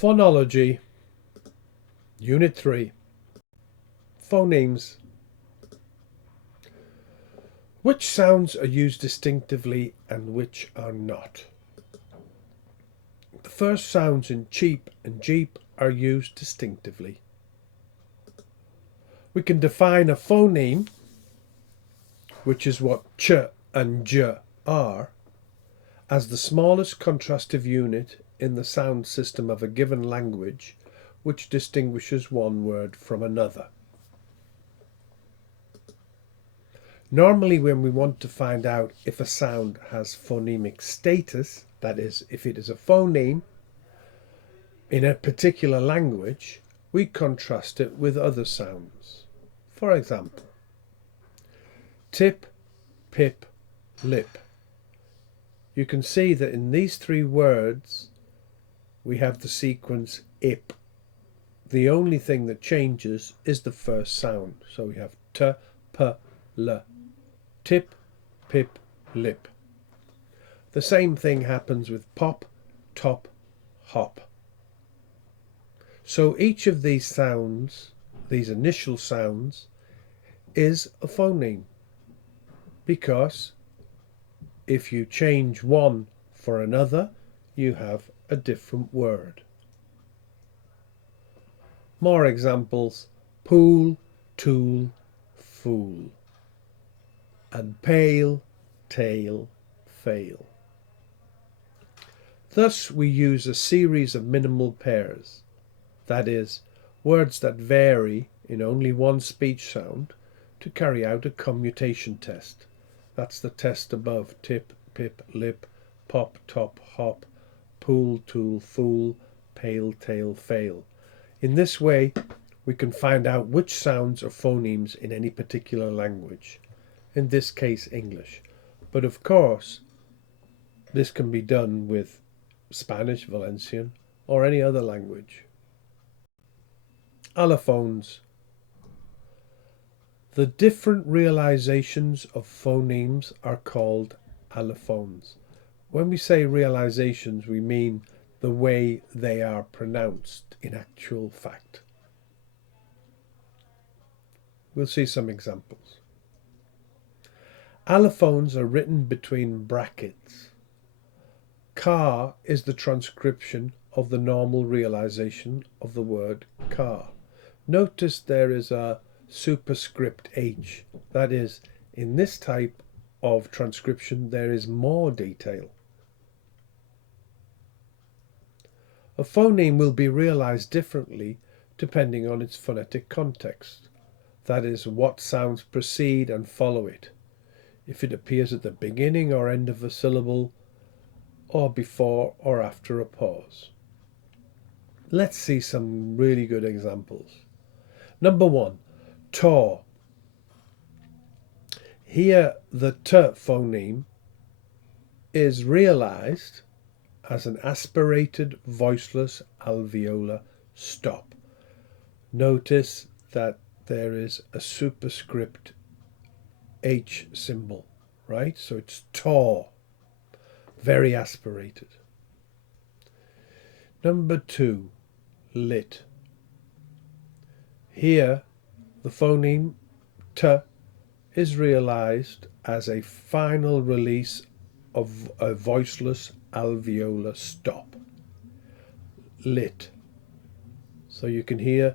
Phonology, Unit 3, Phonemes. Which sounds are used distinctively and which are not? The first sounds in cheap and jeep are used distinctively. We can define a phoneme, which is what ch and j are, as the smallest contrastive unit in the sound system of a given language which distinguishes one word from another. Normally, when we want to find out if a sound has phonemic status, that is, if it is a phoneme in a particular language, we contrast it with other sounds. For example, tip, pip, lip. You can see that in these three words we have the sequence ip. The only thing that changes is the first sound. So we have t, p, l. Tip, pip, lip. The same thing happens with pop, top, hop. So each of these sounds, these initial sounds, is a phoneme, because if you change one for another, you have a different word. More examples: pool, tool, fool, and pale, tail, fail. Thus we use a series of minimal pairs, that is, words that vary in only one speech sound, to carry out a commutation test. That's the test above: tip, pip, lip, pop, top, hop, pool, tool, fool, pale, tail, fail. In this way, we can find out which sounds are phonemes in any particular language, in this case English. But of course, this can be done with Spanish, Valencian, or any other language. Allophones. The different realizations of phonemes are called allophones. When we say realizations, we mean the way they are pronounced in actual fact. We'll see some examples. Allophones are written between brackets. Car is the transcription of the normal realization of the word car. Notice there is a superscript H. That is, in this type of transcription there is more detail. A phoneme will be realized differently depending on its phonetic context. That is, what sounds precede and follow it, if it appears at the beginning or end of a syllable, or before or after a pause. Let's see some really good examples. Number 1, tor. Here the t phoneme is realized as an aspirated voiceless alveolar stop. Notice that there is a superscript H symbol, right? So it's tor, very aspirated. Number 2, lit. Here the phoneme t is realized as a final release of a voiceless alveolar stop, lit. So you can hear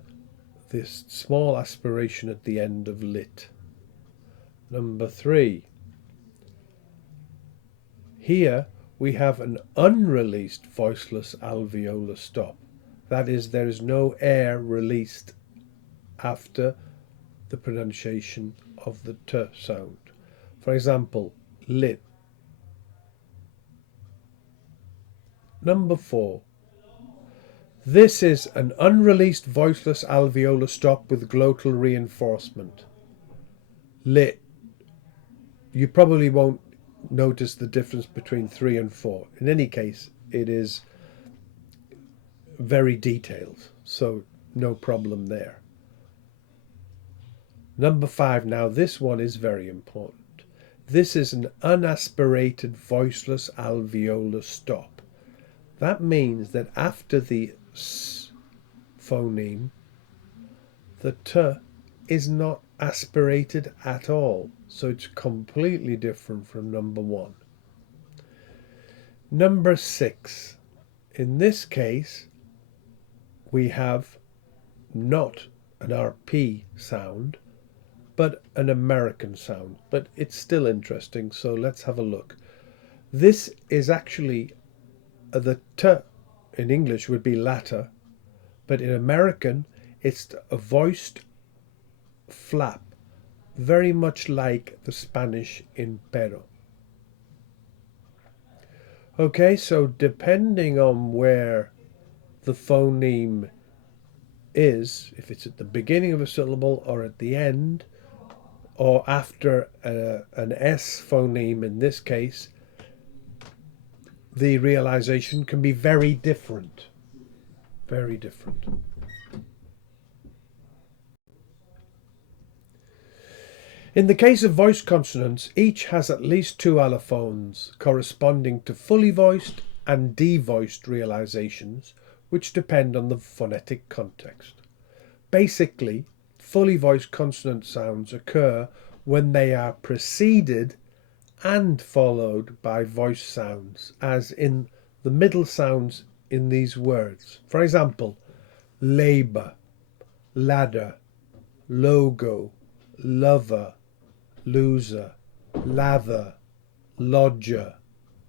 this small aspiration at the end of lit. Number 3, here we have an unreleased voiceless alveolar stop. That is, there is no air released after the pronunciation of the t sound. For example, lit. Number 4, this is an unreleased voiceless alveolar stop with glottal reinforcement, lit. You probably won't notice the difference between 3 and 4. In any case, it is very detailed, so no problem there. Number 5, now this one is very important. This is an unaspirated voiceless alveolar stop. That means that after the S phoneme, the T is not aspirated at all. So it's completely different from number 1. Number 6. In this case, we have not an RP sound, but an American sound. But it's still interesting, so let's have a look. This is actually the T in English would be latter, but in American it's a voiced flap, very much like the Spanish in pero. Okay, so depending on where the phoneme is, if it's at the beginning of a syllable or at the end, or after an S phoneme in this case, the realization can be very different. Very different. In the case of voiced consonants, each has at least 2 allophones corresponding to fully voiced and devoiced realizations, which depend on the phonetic context. Basically, fully voiced consonant sounds occur when they are preceded and followed by voiced sounds, as in the middle sounds in these words. For example, labor, ladder, logo, lover, loser, lather, lodger,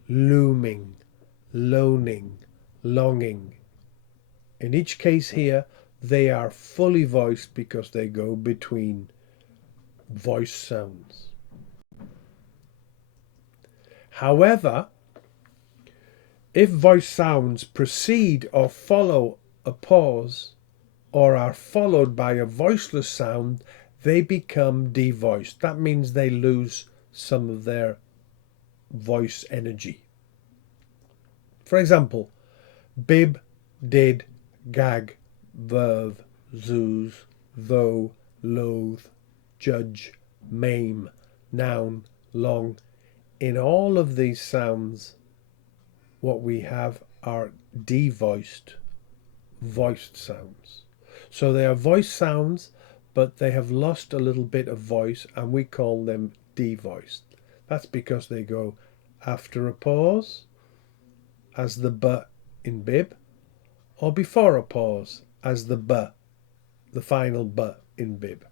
looming, loaning, longing. In each case here, they are fully voiced because they go between voice sounds. However, if voice sounds precede or follow a pause or are followed by a voiceless sound, they become devoiced. That means they lose some of their voice energy. For example, bib, did, gag, verve, zoos, though, loathe, judge, maim, noun, long. In all of these sounds, what we have are devoiced, voiced sounds. So they are voiced sounds, but they have lost a little bit of voice, and we call them devoiced. That's because they go after a pause, as the b in bib, or before a pause, as the b, the final b in bib.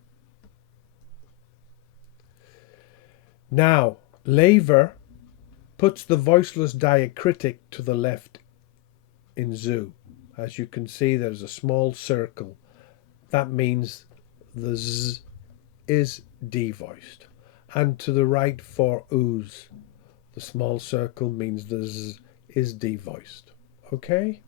Now, Laver puts the voiceless diacritic to the left in zoo. As you can see, there's a small circle. That means the z is devoiced. And to the right for ooze, the small circle means the z is devoiced. Okay?